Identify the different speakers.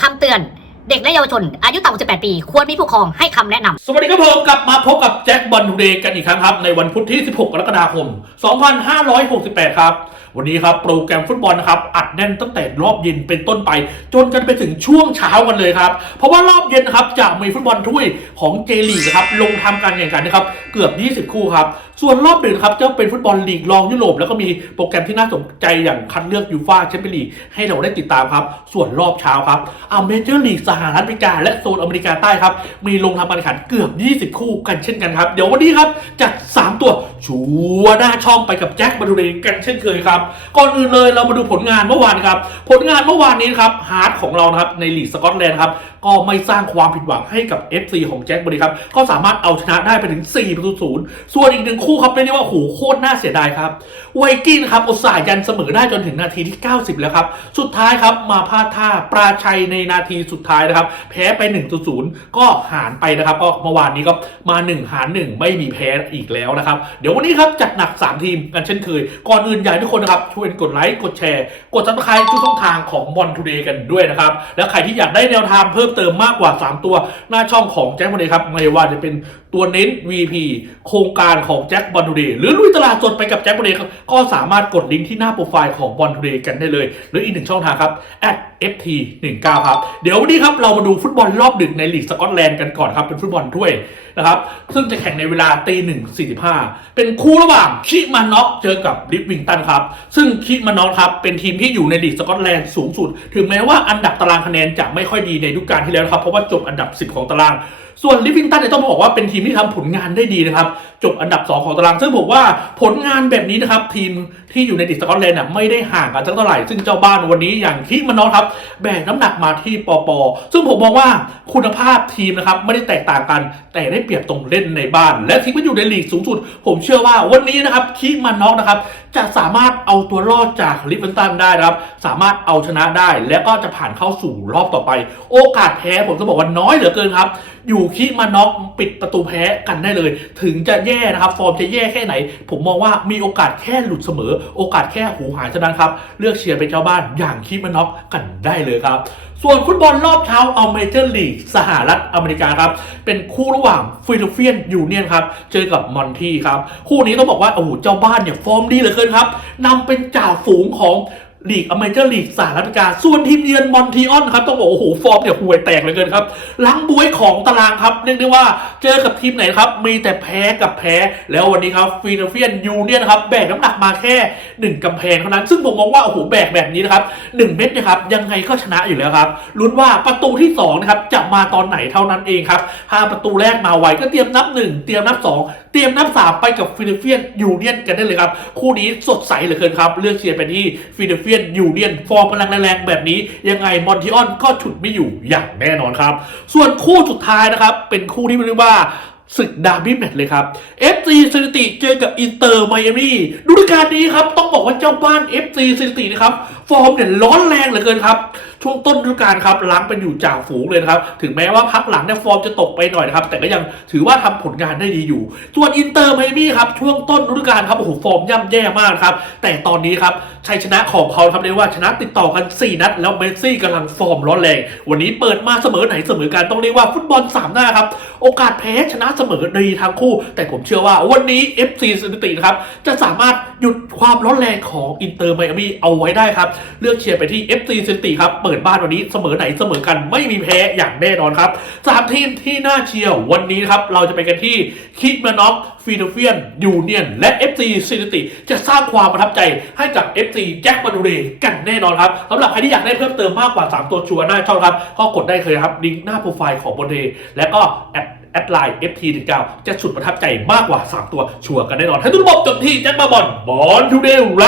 Speaker 1: คำเตือน เด็กและเยาวชน อายุต่ำกว่า18 ปี ควรมีผู้ปกครองให้คำแนะนำ
Speaker 2: สวัสดีครับผมกลับมาพบกับแจ็คบอลทูเดย์กันอีกครั้งครับ ในวันพุธที่ 16 กรกฎาคม 2568 ครับ วันนี้ครับ โปรแกรมฟุตบอลนะครับ อัดแน่นตั้งแต่รอบเย็นเป็นต้นไป จนกันไปถึงช่วงเช้ากันเลยครับ เพราะว่ารอบเย็นนะครับจะมีฟุตบอลถ้วยของเจลีกนะครับลงทำการแข่งขันนะครับเกือบ 20 คู่ครับ ส่วนรอบดึกครับจะเป็นฟุตบอลลีกรองยุโรปแล้วก็มีโปรแกรมที่น่าสนใจอย่างคัดเลือกยูฟ่าแชมเปี้ยนลีกให้เราได้ติดตามครับ ส่วนรอบเช้าครับเอาเมเจอร์ลีกสหหรัฐอเมริกาและโซนอเมริกาใต้ครับ มีลงทำการแข่งขันเกือบ 20 คู่กันเช่นกันครับ เดี๋ยววันนี้ครับจัด3ตัวชัวร์หน้าช่องไปกับแจ็คมาดูเองกันเช่นเคยครับ ก่อนอื่นเลยเรามาดูผลงานเมื่อวานครับ ผลงานเมื่อวานนี้ครับฮาร์ดของเรานะครับในลีกสกอตแลนด์ครับก็ไม่สร้างความผิดหวังให้กับ FC ของแจ็คบริครับ ก็สามารถเอาชนะได้ไปถึง 4 ประตูศูนย์ส่วนอีกหนึ่งคู่ครับเรียกได้ว่าโหโคตรน่าเสียดายครับไวกิ้งนครับอุตส่าห์ยันเสมอได้จนถึงนาทีที่ 90 แล้วครับสุดท้ายครับมาพลาดท่าปราชัยในนาทีสุดท้ายนะครับแพ้ไป1ต่อ0ก็หารไปนะครับก็เมื่อวานนี้ก็มา 1 หาร 1 ไม่มีแพ้อีกแล้วนะครับเดี๋ยววันนี้ครับจัดหนัก 3 ทีมกันเช่นเคย ก่อนอื่นอยากให้ทุกคนนะครับช่วยกดไลค์กดแชร์ กดซับสไครต์ทุกช่องทางของบอลทูเดย์กันด้วยนะครับ แล้วใครที่อยากได้แนวทางเพิ่มเติมมากกว่า 3 ตัวหน้าช่องของแจ็คบอลเดย์ครับไม่ว่าจะเป็นตัวเน้น VP โครงการของแจ็คบอลทูเดย์หรือลุยตลาดสดไปกับแจ็คบอลเดย์ก็สามารถกดลิงก์ที่หน้าโปรไฟล์ของบอลทูเดย์กันได้เลย หรืออีกหนึ่งช่องทางครับ @ft19 ครับ เดี๋ยววันนี้ครับเรามาดูฟุตบอลรอบดึกในลีกสกอตแลนด์กันก่อนครับ เป็นฟุตบอลถ้วยนะครับซึ่งจะแข่งในเวลาตีหนึ่งสี่สิบห้าเป็นคู่ระหว่างคิมานน็อกเจอกับลิฟวิงตันครับ ซึ่งคิมานน็อกครับเป็นทีมที่อยู่ในลีกสกอตแลนด์สูงสุด ถึงแม้ว่าอันดับตารางคะแนนจะไม่ค่อยดีในฤดูกาลที่แล้วครับเพราะว่าจบอันดับ 10 ของตาราง ส่วนลิฟวิงตันเนี่ยต้องบอกว่าเป็นทีมที่ทำผลงานได้ดีนะครับ จบอันดับ 2 ของตาราง ซึ่งผมว่าผลงานแบบนี้นะครับ ทีม ที่อยู่ในดิสกอตแลนด์น่ะไม่ได้ห่างกันสักเท่าไหร่ ซึ่งเจ้าบ้านวันนี้อย่างคิมานนอครับแบกน้ำหนักมาที่ปอปอซึ่งผมมองว่าคุณภาพทีมนะครับไม่ได้แตกต่างกัน แต่ได้เปรียบตรงเล่นในบ้าน และทีมที่อยู่ในลีกสูงสุด ผมเชื่อว่าวันนี้นะครับคิมานนอสนะครับจะสามารถเอาตัวรอดจากลิเวนตันได้นะครับ สามารถเอาชนะได้ และก็จะผ่านเข้าสู่รอบต่อไป โอกาสแพ้ผมจะบอกว่าน้อยเหลือเกินครับ อยู่คิมาน็อกปิดประตูแพ้กันได้เลย ถึงจะแย่นะครับ ฟอร์มจะแย่แค่ไหน ผมมองว่ามีโอกาสแค่หลุดเสมอโอกาสแค่หูหายเท่านั้นครับ เลือกเชียร์เป็นเจ้าบ้านอย่างคีมาน็อกกันได้เลยครับ ส่วนฟุตบอลรอบเช้าเอาเมเจอร์ลีกสหรัฐอเมริกาครับ เป็นคู่ระหว่างฟิลาเฟียนยูเนียนครับ เจอกับมอนทีครับ คู่นี้ต้องบอกว่าโอ้โหเจ้าบ้านเนี่ยฟอร์มดีเหลือเกินครับนำเป็นจ่าฝูงของ ลีกอเมเจอร์ลีกสหรัฐอเมริกา ส่วนทีมเยือนมอนทีออนครับ ต้องบอกโอ้โห ฟอร์มเนี่ยห่วยแตกเหลยเกินครับล้างบวยของตารางครับ เรียกได้ว่าเจอกับทีมไหนครับ มีแต่แพ้กับแพ้ แล้ววันนี้ครับฟีนเฟียนยูเนี่ยนะครับ แบกน้ำหนักมาแค่ 1กำแพงเท่านั้น ซึ่งผมมองว่า โอ้โห แบกแบบนี้นะครับ1เม็ดนะครับ ยังไงก็ชนะอยู่แล้วครับลุ้นว่าประตูที่2นะครับจะมาตอนไหนเท่านั้นเองครับถ้าประตูแรกมาไวก็เตรียมนับ 1 เตรียมนับ 2 รียมนับ3ไปกับฟิลิปเฟียนยูเนียนกันได้เลยครับ คู่นี้สดใสเหลือเกินครับ เลือกเชียร์ไปที่ฟิลิปเฟียนยูเนียน ฟอร์มกำลังแรงๆแบบนี้ ยังไงมอนทิออนก็ฉุดไม่อยู่อย่างแน่นอนครับ ส่วนคู่สุดท้ายนะครับ เป็นคู่ที่เรียกว่าศึกดาร์บี้แมตช์เลยครับ FC สถิติเจอกับอินเตอร์ไมอามี่ดูกาลนี้ครับ ต้องบอกว่าเจ้าบ้าน FC สถิตินะครับ ฟอร์มเนี่ยร้อนแรงเหลือเกินครับ ช่วงต้นฤดูกาลครับล้างเป็นอยู่จ่าฝูงเลยนะครับ ถึงแม้ว่าพักหลังเนี่ยฟอร์มจะตกไปหน่อยนะครับ แต่ก็ยังถือว่าทำผลงานได้ดีอยู่ ส่วนอินเตอร์ไมมี่ครับช่วงต้นฤดูกาลครับโอ้โหฟอร์มย่ำแย่มากครับ แต่ตอนนี้ครับชัยชนะของเขาทำได้ว่าชนะติดต่อกัน 4 นัด แล้วเมสซี่กำลังฟอร์มร้อนแรง วันนี้เปิดมาเสมอไหนเสมอกันต้องเรียกว่าฟุตบอลสามหน้าครับ โอกาสแพ้ชนะเสมอดีทั้งคู่ แต่ผมเชื่อว่าวันนี้ FC สถิตินะครับจะสามารถหยุดความร้อนแรงของอินเตอร์ไมอามี่เอาไว้ได้ครับ เลือกเชียร์ไปที่ FC สถิติครับเปิดบ้านวันนี้เสมอไหนเสมอกันไม่มีแพ้อย่างแน่นอนครับสามทีมที่น่าเชียร์วันนี้ครับเราจะไปกันที่คิกมาน็อกฟีโดเฟียนยูเนียนและ FC สถิติจะสร้างความประทับใจให้กับ FC แจ็คมาดูเรกันแน่นอนครับสำหรับใครที่อยากได้เพิ่มเติมมากกว่า 3 ตัวชัวร์หน้าช่องครับก็กดได้เลยครับลิงก์หน้าโปรไฟล์ของบนเดและก็แอดแอดไลน์ FT19 จะสุดประทับใจมากกว่า 3 ตัวชัวร์กันแน่นอนให้ทุกระบบจบที่แจ็คมาบอลบอลทูเดย์ไร